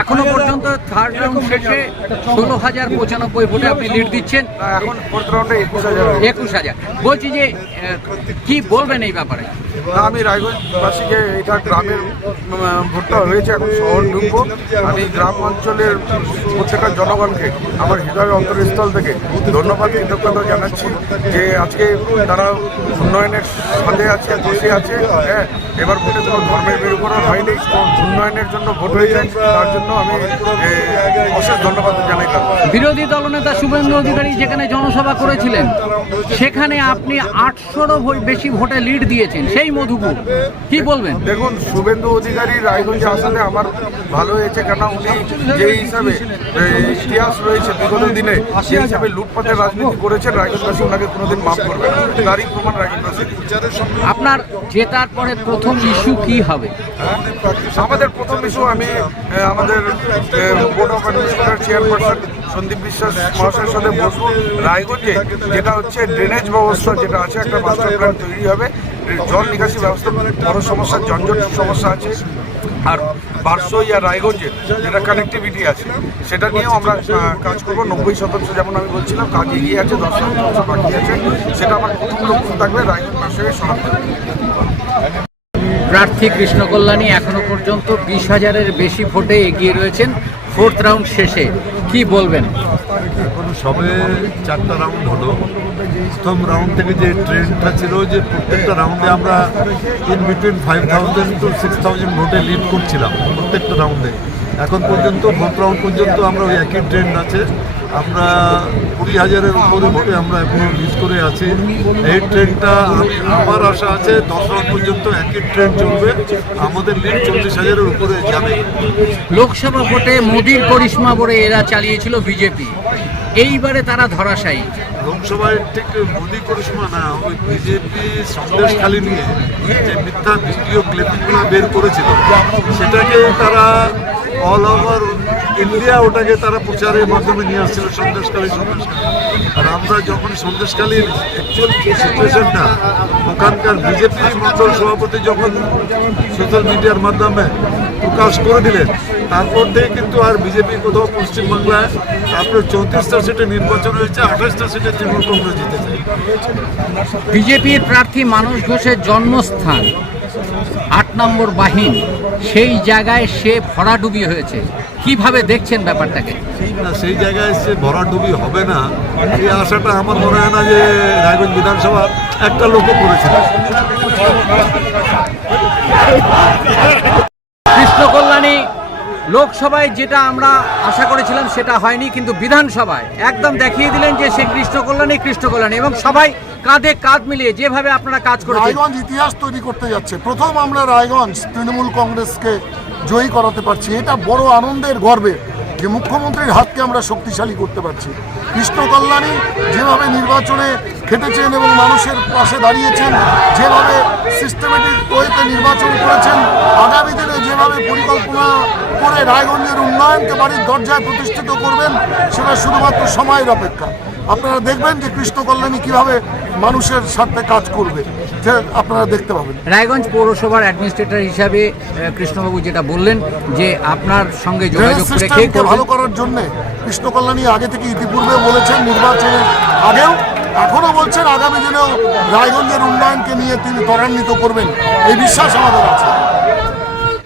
এখনো পর্যন্ত third round শেষে ষোলো হাজার পঁচানব্বই ভোটে আপনি লিড দিচ্ছেন একুশ হাজার একুশ হাজার বলছি যে কি বলবেন এই ব্যাপারে আমি রায়গঞ্জবাসীকে এটা গ্রামের ভোটটা হয়েছে এখন শহর ঢুকবো আমি গ্রাম অঞ্চলের প্রত্যেকটা জনগণকে আমার হৃদয়ের অন্তরস্থল থেকে ধন্যবাদ কৃতজ্ঞতা জানাচ্ছি যে আজকে তারা উন্নয়নের সাথে আছে বসে আছে হ্যাঁ এবার ভোটে কোনো ধর্মের বিরুদ্ধে হয়নি উন্নয়নের জন্য ভোট হয়েছে তার জন্য আমি অশেষ ধন্যবাদ জানাই বিরোধী দলনেতা শুভেন্দু অধিকারী যেখানে জনসভা করেছিলেন সেখানে আপনি আটশোরও বেশি ভোটে লিড দিয়েছেন সেই মধুপুর কি বলবেন দেখুন শুভেন্দু অধিকারী রায়গঞ্জ আসলে আমার ভালো হয়েছে কেন উনি যে হিসাবে ইতিহাস রয়েছে বিগত দিনে সেই হিসাবে লুটপাটের রাজনীতি করেছেন রায়গঞ্জবাসী ওনাকে কোনোদিন মাফ করবে তারই প্রমাণ রায়গঞ্জবাসী আপনার জেতার পরে প্রথম ইস্যু কি হবে হ্যাঁ? আমাদের প্রথম ইস্যু আমি আমাদের board of administrator chairperson Sandip Biswas মহাশয়ের সাথে বসবো রায়গঞ্জে যেটা হচ্ছে ড্রেনেজ ব্যবস্থা যেটা আছে একটা মাস্টার প্ল্যান তৈরি হবে জল নিকাশি ব্যবস্থা বড় সমস্যা জঞ্জট সমস্যা আছে আর বারসই আর রায়গঞ্জের যেটা কানেক্টিভিটি আছে সেটা নিয়েও আমরা কাজ করবো নব্বই শতাংশ যেমন আমি বলছিলাম কাজ এগিয়ে আছে দশ শতাংশ বাকি আছে সেটা আমার প্রথম লক্ষ্য থাকবে রায়গঞ্জ প্রার্থী কৃষ্ণকল্যাণী এখনো পর্যন্ত বিশ হাজারের বেশি ভোটে এগিয়ে রয়েছেন ফোর্থ রাউন্ড শেষে কি বলবেন এখন সবে চারটা রাউন্ড হলো প্রথম রাউন্ড থেকে যে ট্রেন্ডটা ছিল যে প্রত্যেকটা রাউন্ডে আমরা in between five thousand to six thousand ভোটে লিড করছিলাম প্রত্যেকটা রাউন্ডে এখন পর্যন্ত ভোট রাউন্ড পর্যন্ত আমরা ওই একই ট্রেন্ড আছে আমরা কুড়ি হাজারের উপরে ভোটে আমরা এখনো মিস করে আছি এই ট্রেনটা আমি আমার আশা আছে দশ পর্যন্ত একই ট্রেন চলবে আমাদের লিড চল্লিশ হাজারের উপরে যাবে লোকসভা ভোটে মোদির করিশ্মা বলে এরা চালিয়েছিল বিজেপি এইবারে তারা ধরাশায়ী লোকসভায় ঠিক মোদি করিশ্মা না ওই বিজেপি সন্দেশখালি নিয়ে যে মিথ্যা ভিডিও ক্লিপিংগুলো বের করেছিল সেটাকে তারা অল ওভার ইন্ডিয়া ওটাকে তারা প্রচারের মাধ্যমে নিয়ে আসছিল সন্দেশকালী আর আমরা যখন সন্দেশকালীর সিচুয়েশনটা ওখানকার বিজেপির মন্ডল সভাপতি যখন সোশ্যাল মিডিয়ার মাধ্যমে প্রকাশ করে দিলেন তারপর থেকে কিন্তু আর বিজেপি কোথাও পশ্চিমবাংলায় তারপরে চৌত্রিশটা সিটে নির্বাচন হয়েছে আঠাশটা সিটে তৃণমূল কংগ্রেস জিতেছে বিজেপির প্রার্থী মানুষ ঘোষের জন্মস্থান আট নম্বর বাহিন সেই জায়গায় সে ভরাডুবি হয়েছে কিভাবে দেখছেন ব্যাপারটাকে না সেই জায়গায় সে ভরাডুবি হবে না এই আশাটা আমার মনে হয় না যে রায়গঞ্জ বিধানসভা একটা লোক করেছিল কৃষ্ণ কল্যাণী লোকসভায় যেটা আমরা আশা করেছিলাম সেটা হয়নি কিন্তু বিধানসভায় একদম দেখিয়ে দিলেন যে সে কৃষ্ণ কল্যাণে কৃষ্ণ কল্যাণে এবং সবাই কাঁধে কাঁধ মিলিয়ে যেভাবে আপনারা কাজ করেন রায়গঞ্জ ইতিহাস তৈরি করতে যাচ্ছে প্রথম আমরা রায়গঞ্জ তৃণমূল কংগ্রেসকে জয়ী করাতে পারছি এটা বড় আনন্দের গর্বের যে মুখ্যমন্ত্রীর হাতকে আমরা শক্তিশালী করতে পারছি কৃষ্ণ কল্যাণী যেভাবে নির্বাচনে খেটেছেন এবং মানুষের পাশে দাঁড়িয়েছেন যেভাবে সিস্টেমেটিক ওয়েতে নির্বাচন করেছেন আগামী দিনে যেভাবে পরিকল্পনা করে রায়গঞ্জের উন্নয়নকে বাড়ির দরজায় প্রতিষ্ঠিত করবেন সেটা শুধুমাত্র সময়ের অপেক্ষা আপনারা দেখবেন যে কৃষ্ণ কল্যাণী কীভাবে মানুষের সাথে কাজ করবে যে আপনারা দেখতে পাবেন রায়গঞ্জ পৌরসভার অ্যাডমিনিস্ট্রেটর হিসাবে কৃষ্ণবাবু যেটা বললেন যে আপনার সঙ্গে যোগাযোগ ভালো করার জন্য কৃষ্ণ কল্যাণী আগে থেকে ইতিপূর্বে বলেছেন নির্বাচনের আগেও এখনও বলছেন আগামী দিনেও রায়গঞ্জের উন্নয়নকে নিয়ে তিনি ত্বরান্বিত করবেন এই বিশ্বাস আমাদের আছে